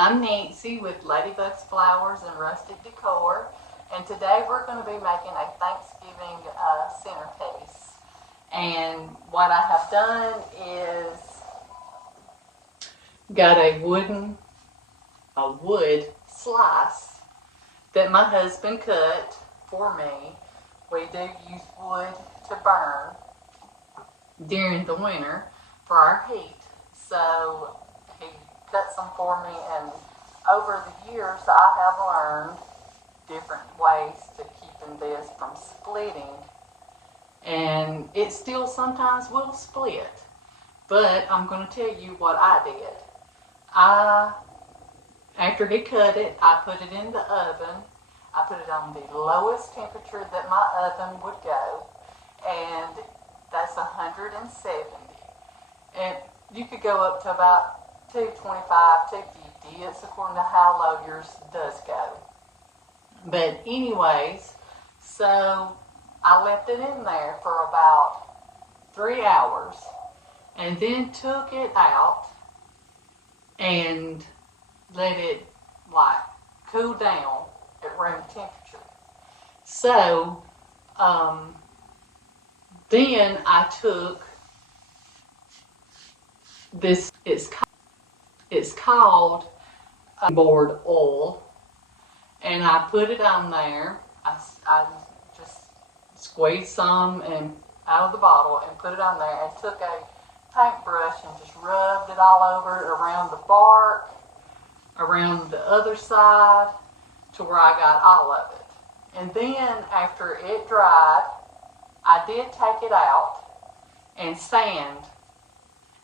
I'm Nancy with Ladybugs Flowers and Rustic Decor, and today we're going to be making a Thanksgiving centerpiece. And what I have done is got a wood slice that my husband cut for me. We do use wood to burn during the winter for our heat, so he cut some for me, and over the years I have learned different ways to keeping this from splitting, and it still sometimes will split, but I'm going to tell you what I did. After he cut it, I put it in the oven. I put it on the lowest temperature that my oven would go, and that's 170. And you could go up to about 225, 250. It's according to how low yours does go. But anyways, so I left it in there for about 3 hours and then took it out and let it cool down at room temperature. So then I took this, it's called board oil, and I put it on there. I just squeezed some and out of the bottle and put it on there, and took a paintbrush and just rubbed it all over around the bark, around the other side, to where I got all of it. And then after it dried, I did take it out and sand.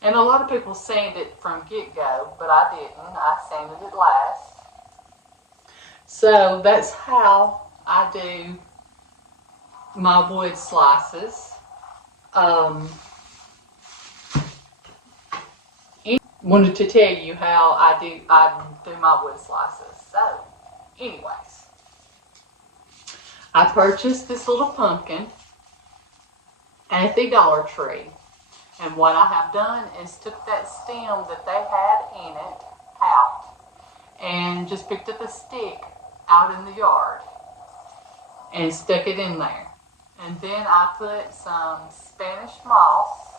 And a lot of people sand it from get-go, but I didn't. I sanded it last. So that's how I do my wood slices. Wanted to tell you how I do my wood slices. So, anyways, I purchased this little pumpkin at the Dollar Tree. And what I have done is took that stem that they had in it out and just picked up a stick out in the yard and stuck it in there. And then I put some Spanish moss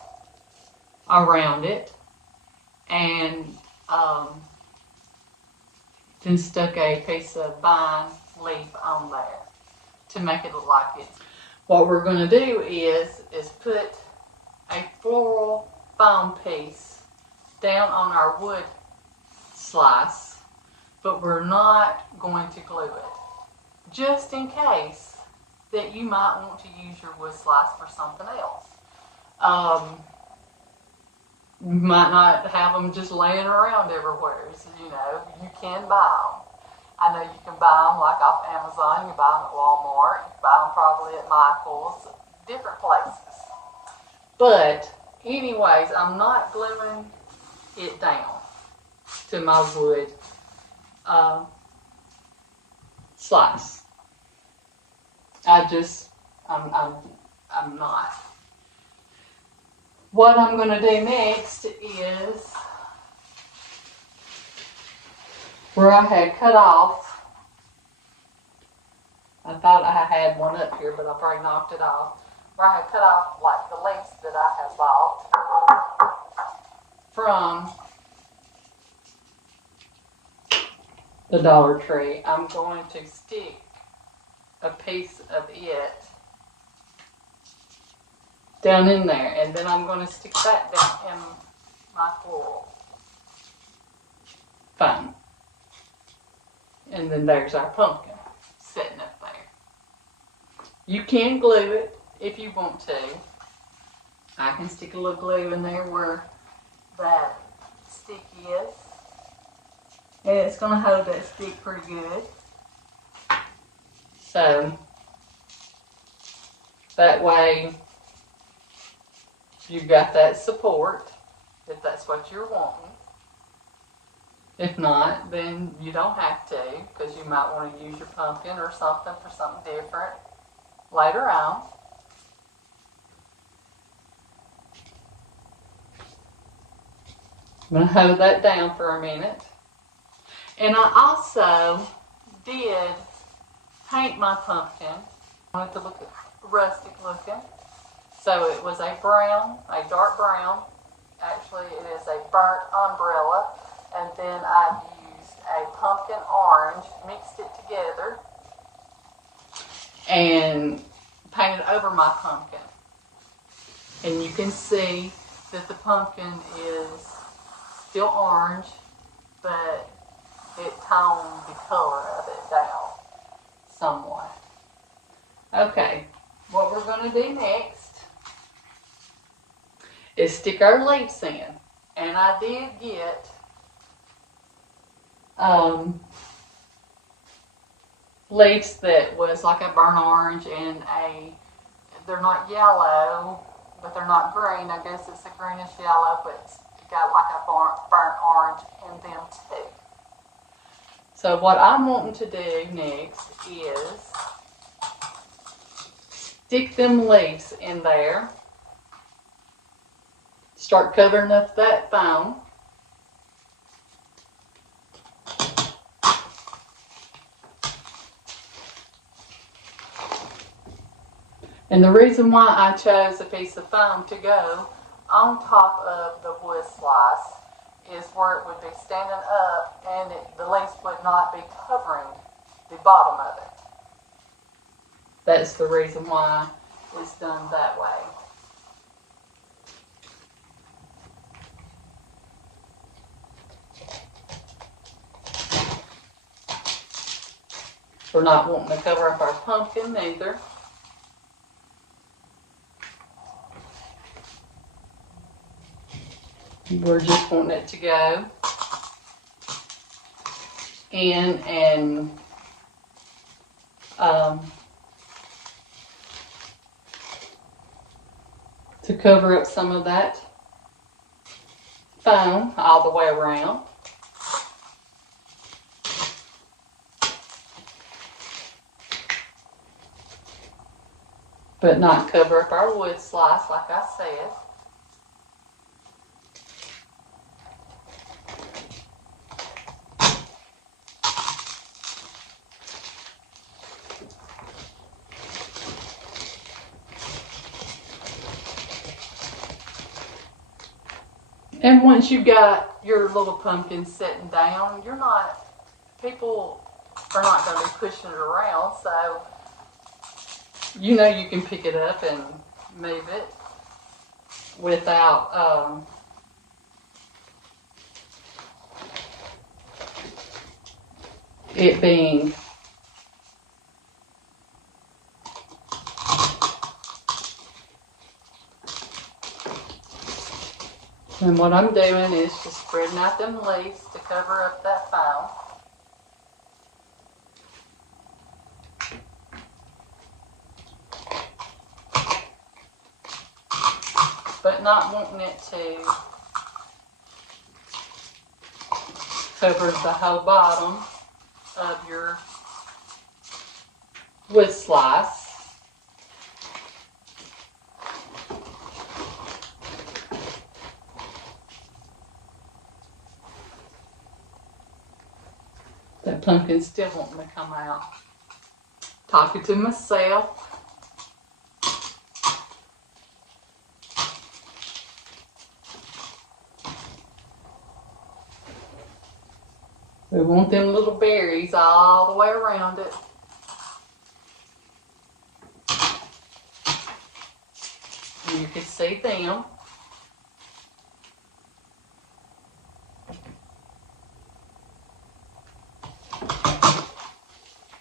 around it, and then stuck a piece of vine leaf on there to make it look like it. What we're going to do is put a floral foam piece down on our wood slice, but we're not going to glue it, just in case that you might want to use your wood slice for something else. You might not have them just laying around everywhere, so you can buy them. I know you can buy them like off Amazon, you can buy them at Walmart, you can buy them probably at Michael's, different places. But anyways, I'm not gluing it down to my wood slice. I'm not. What I'm going to do next is where I had cut off. I thought I had one up here, but I probably knocked it off. Where I had cut off like the leaves that I have bought from the Dollar Tree. I'm going to stick a piece of it down in there, and then I'm going to stick that down in my floral foam. And then there's our pumpkin sitting up there. You can glue it if you want to. I can stick a little glue in there where that stick is, and it's going to hold that stick pretty good. So that way you've got that support, if that's what you're wanting. If not, then you don't have to, because you might want to use your pumpkin or something for something different later on. I'm going to hold that down for a minute. And I also did paint my pumpkin. I wanted to look rustic looking. So it was a brown, a dark brown. Actually, it is a burnt umbrella. And then I've used a pumpkin orange, mixed it together, and painted over my pumpkin. And you can see that the pumpkin is still orange, but it toned the color of it down somewhat. Okay, what we're going to do next is stick our leaves in. And I did get leaves that was like a burnt orange and they're not yellow, but they're not green. I guess it's a greenish yellow, but it's got like a burnt orange in them too. So what I'm wanting to do next is stick them leaves in there. Start covering up that foam. And the reason why I chose a piece of foam to go on top of the wood slice is where it would be standing up and the leaves would not be covering the bottom of it. That's the reason why it's done that way. We're not wanting to cover up our pumpkin either. We're just wanting it to go in and to cover up some of that foam all the way around. But not cover up our wood slice like I said. And once you've got your little pumpkin sitting down, people are not going to be pushing it around, so you know you can pick it up and move it without it being and what I'm doing is just spreading out them leaves to cover up that foam. But not wanting it to cover the whole bottom of your wood slice. That pumpkin's still wanting to come out. Talking to myself. We want them little berries all the way around it. And you can see them.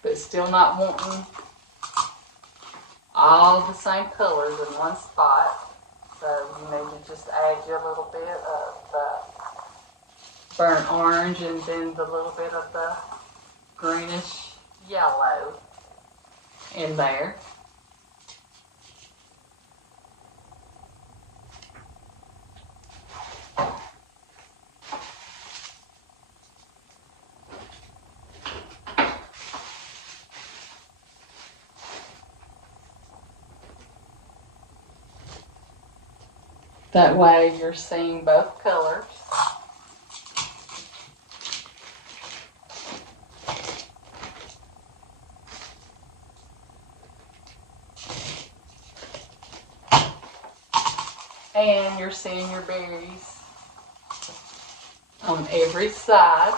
But still not wanting all the same colors in one spot. So you need to just add you a little bit of the burnt orange and then the little bit of the greenish yellow in there. That way you're seeing both colors. And you're seeing your berries on every side.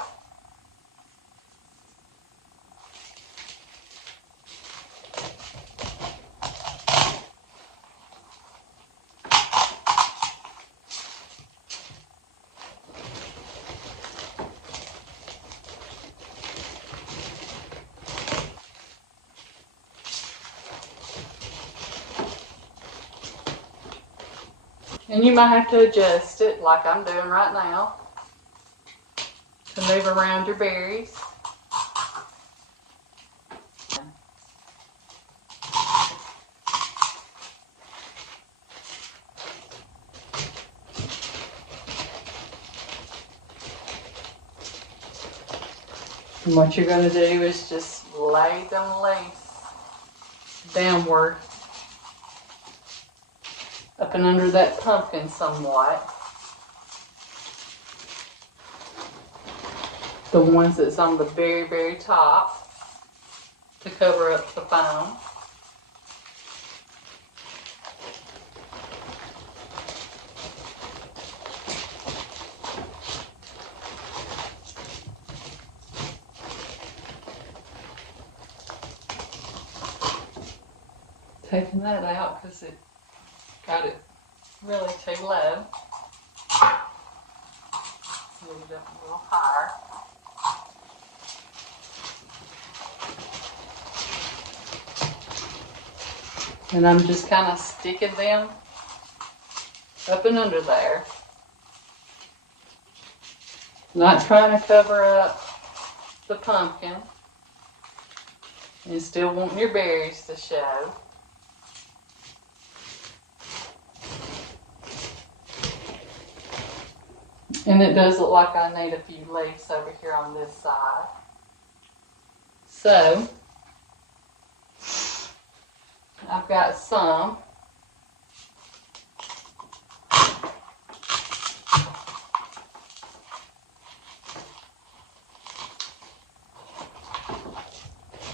And you might have to adjust it like I'm doing right now to move around your berries. And what you're going to do is just lay them loose downward up and under that pumpkin somewhat. The ones that's on the very, very top to cover up the foam. Taking that out because it got it really too low. Move it up a little higher. And I'm just kind of sticking them up and under there. Not trying to cover up the pumpkin. And still wanting your berries to show. And it does look like I need a few leaves over here on this side. So, I've got some.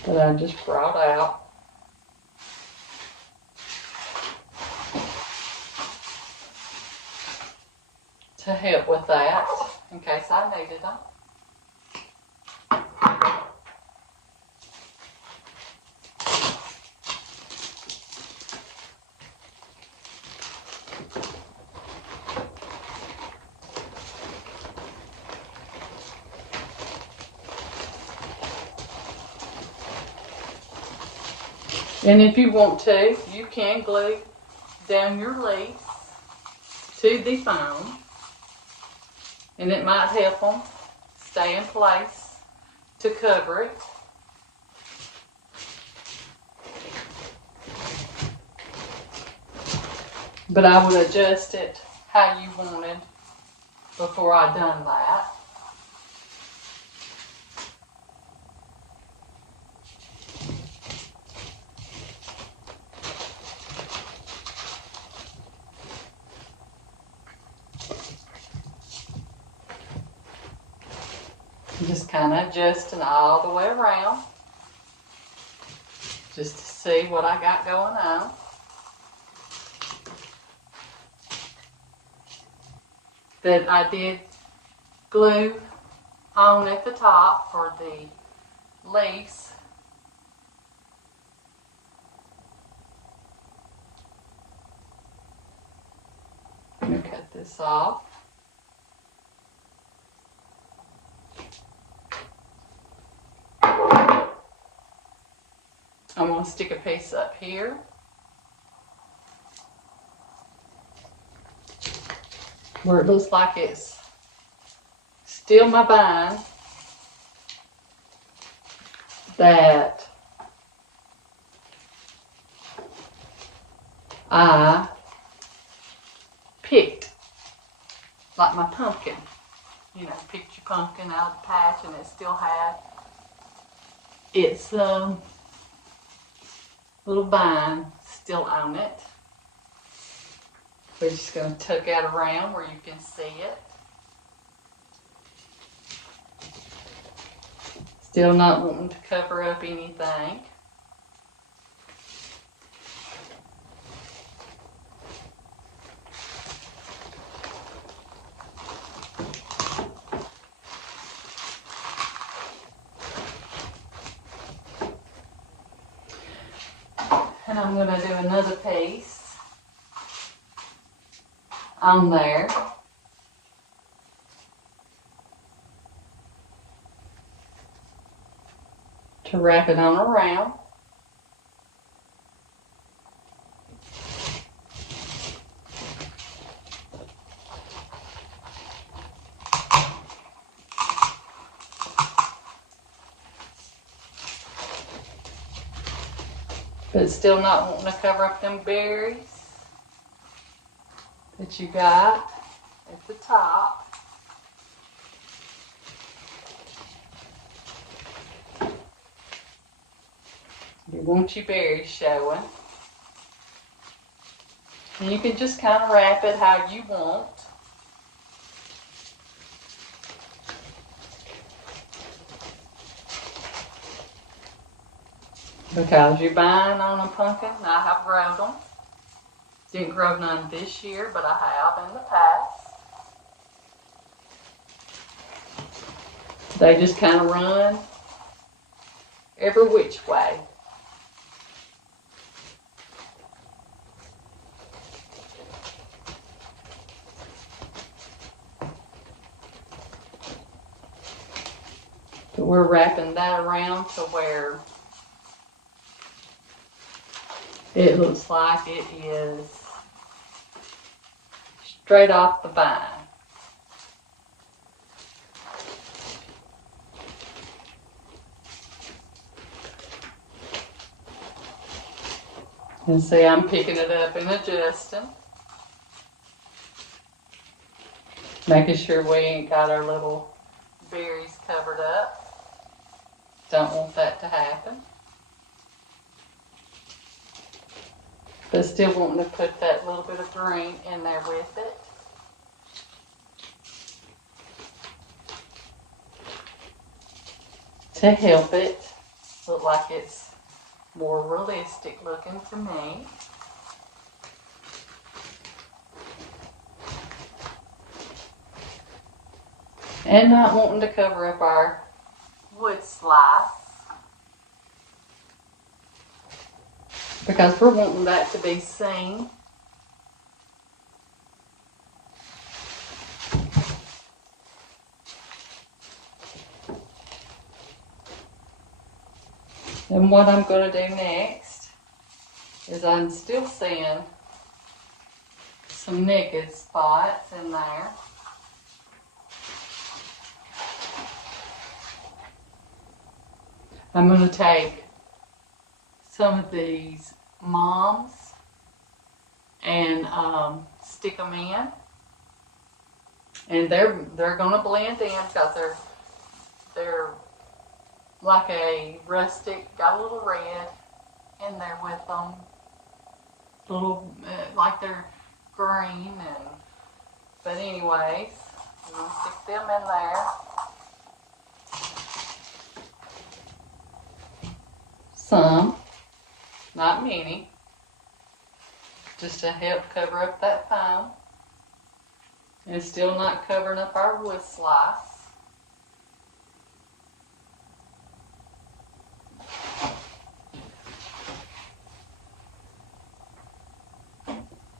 That I just brought out. To help with that, in case I needed them. And if you want to, you can glue down your leaves to the foam. And it might help them stay in place to cover it. But I would adjust it how you wanted before I done that. Just kind of adjusting all the way around, just to see what I got going on. That I did glue on at the top for the leaves. I'm going to cut this off. I'm going to stick a piece up here. Where it looks like it's still my vine that I picked, like my pumpkin. You know, picked your pumpkin out of the patch and it still had its little vine still on it. We're just going to tuck that around where you can see it. Still not wanting to cover up anything. And I'm going to do another piece on there. To wrap it on around. But still not wanting to cover up them berries that you got at the top. You want your berries showing. And you can just kind of wrap it how you want. Because you're buying on a pumpkin, I have grown them. Didn't grow none this year, but I have in the past. They just kind of run every which way. But we're wrapping that around to where it looks like it is straight off the vine. And see, I'm picking it up and adjusting. Making sure we ain't got our little berries covered up. Don't want that to happen. But still wanting to put that little bit of green in there with it. To help it look like it's more realistic looking to me. And not wanting to cover up our wood slice. Because we're wanting that to be seen. And what I'm going to do next is I'm still seeing some naked spots in there. I'm going to take some of these moms and stick them in. And they're going to blend in because they're like a rustic, got a little red in there with them. Little, like they're green but anyways, I'm going to stick them in there. Some, not many, just to help cover up that foam. And still not covering up our wood slice.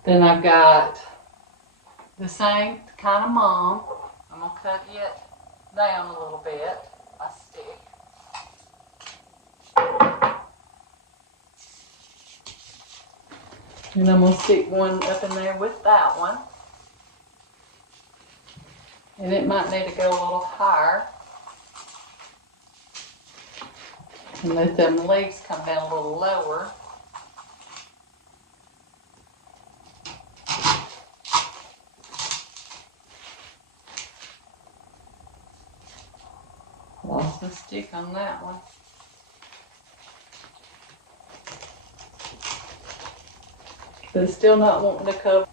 Then I've got the same kind of mom. I'm going to cut it down a little bit. I stick. And I'm going to stick one up in there with that one. And it might need to go a little higher. And let them leaves come down a little lower. Lost the stick on that one. But still not wanting to cover.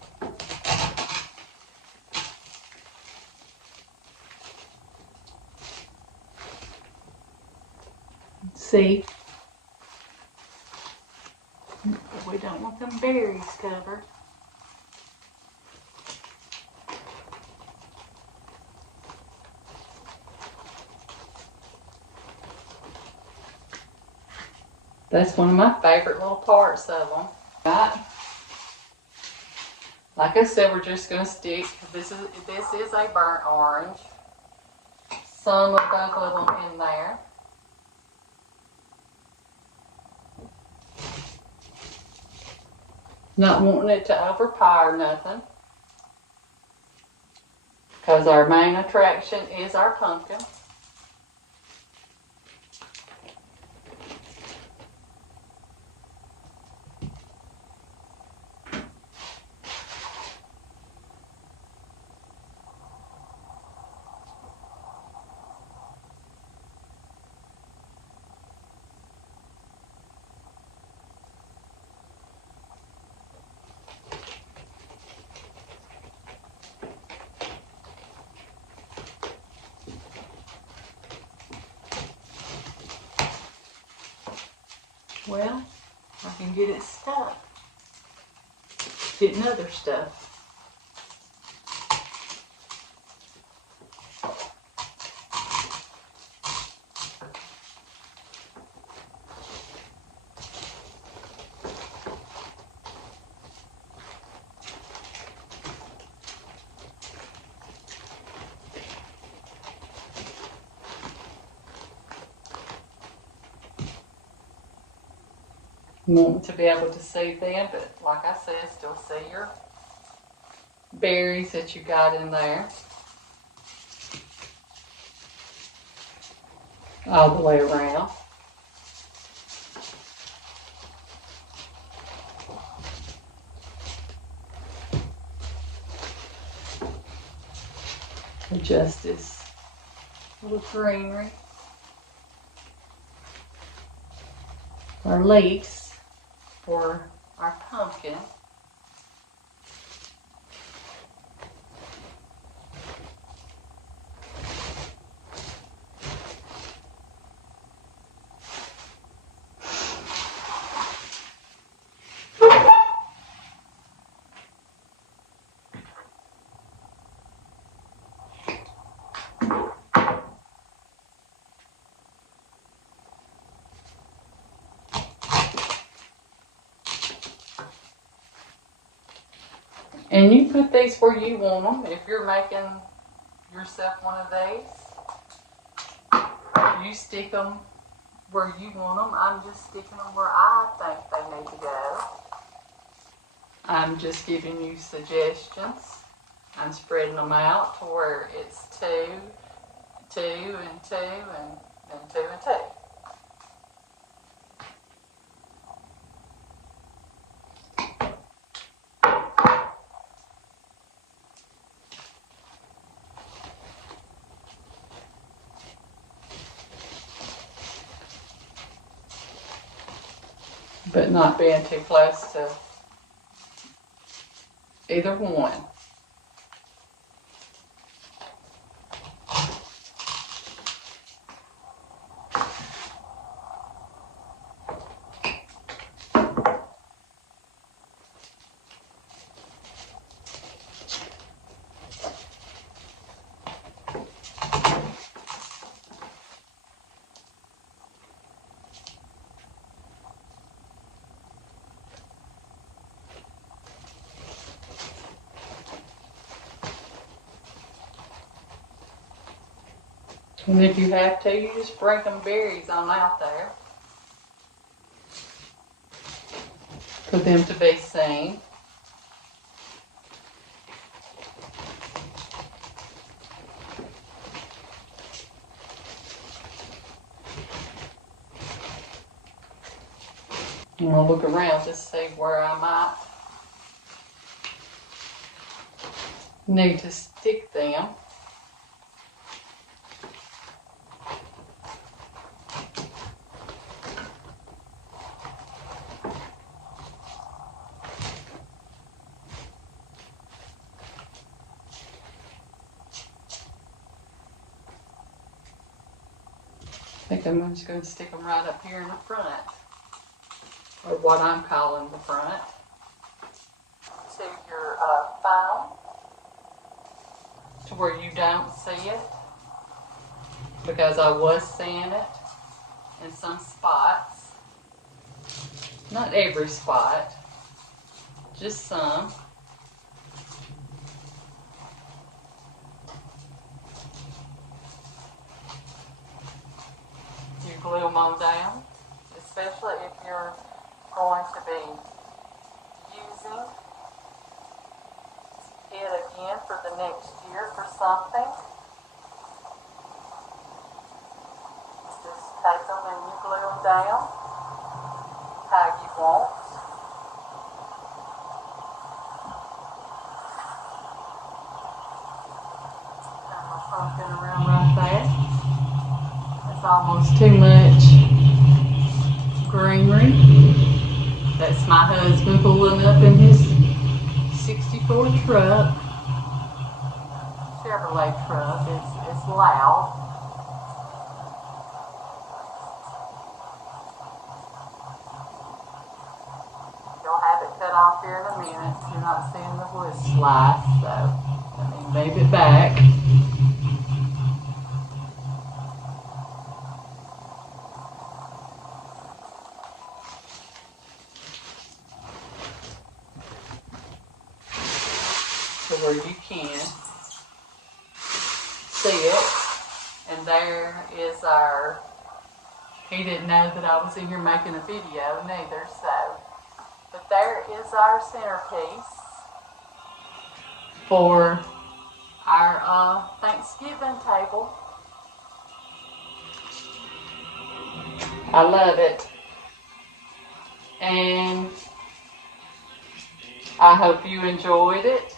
See? We don't want them berries covered. That's one of my favorite little parts of them. Right? Like I said, we're just going to stick. This is a burnt orange. Some of both of them in there. Not wanting it to overpower nothing. Because our main attraction is our pumpkin. Well, I can get it stuck. Getting other stuff. Want to be able to see them, but like I said, still see your berries that you got in there all the way around. Adjust this little greenery. Our leaves for our pumpkin. And you put these where you want them. If you're making yourself one of these, you stick them where you want them. I'm just sticking them where I think they need to go. I'm just giving you suggestions. I'm spreading them out to where it's 2, 2, and 2, and 2 and 2. But not being too close to either one. And if you have to, you just bring them berries on out there for them to be seen. I'm going to look around to see where I might need to stick them. I think I'm just going to stick them right up here in the front, or what I'm calling the front. To your phone, to where you don't see it, because I was seeing it in some spots. Not every spot, just some. You glue them on down, especially if you're going to be using it again for the next year for something. Just take them and you glue them down how you want. Turn my pumpkin around right there. That's almost too much greenery. That's my husband pulling up in his 64 truck. Chevrolet truck. It's loud. You'll have it cut off here in a minute. You're not seeing the wood slice, so let me move it back. To where you can see it. And there is our, he didn't know that I was in here making a video neither, so. But there is our centerpiece for our Thanksgiving table. I love it. And I hope you enjoyed it.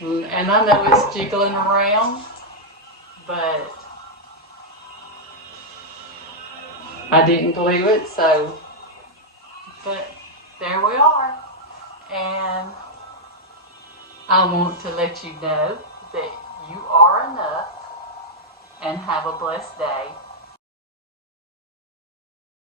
And I know it's jiggling around, but I didn't glue it, so, but there we are. And I want to let you know that you are enough, and have a blessed day.